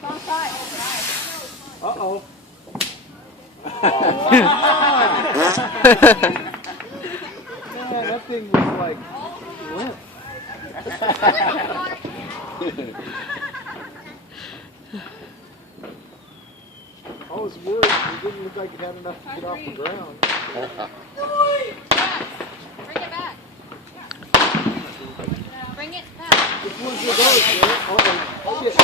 Uh-oh. Man, that thing was like limp. I was worried. It didn't look like it had enough to get off the ground. Bring it back. Bring it back. Which ones are those, man? Oh, shit.